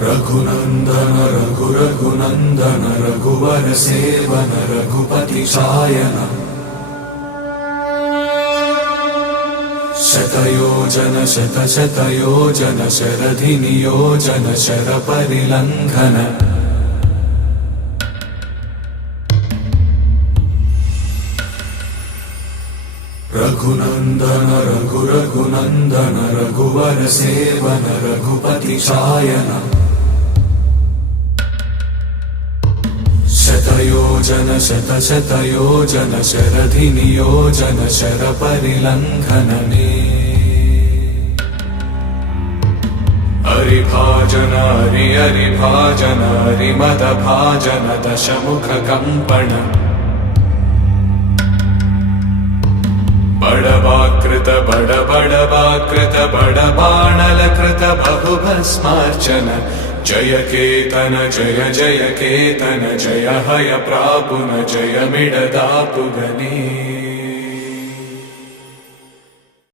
रघुनंदन रघुनंदन रघुवर seven Raghupati Shayan शतयोजन शतशतयोजन शरधि नियोजन sir परिलंघन Raghunandan Raghunandan रघुवर seven Raghupati Shayan शतयोजन शतशतयोजन शरधि नियोजन sir परिलंघन हरिभाजन हरिभाजन हरिमद भाजन दशमुख कंपन बड़वाकृत बड़बाणलकृत बहुभस्मार्चन जय केतन जय केतन जय हय प्रापुन जय मिडदापुगने।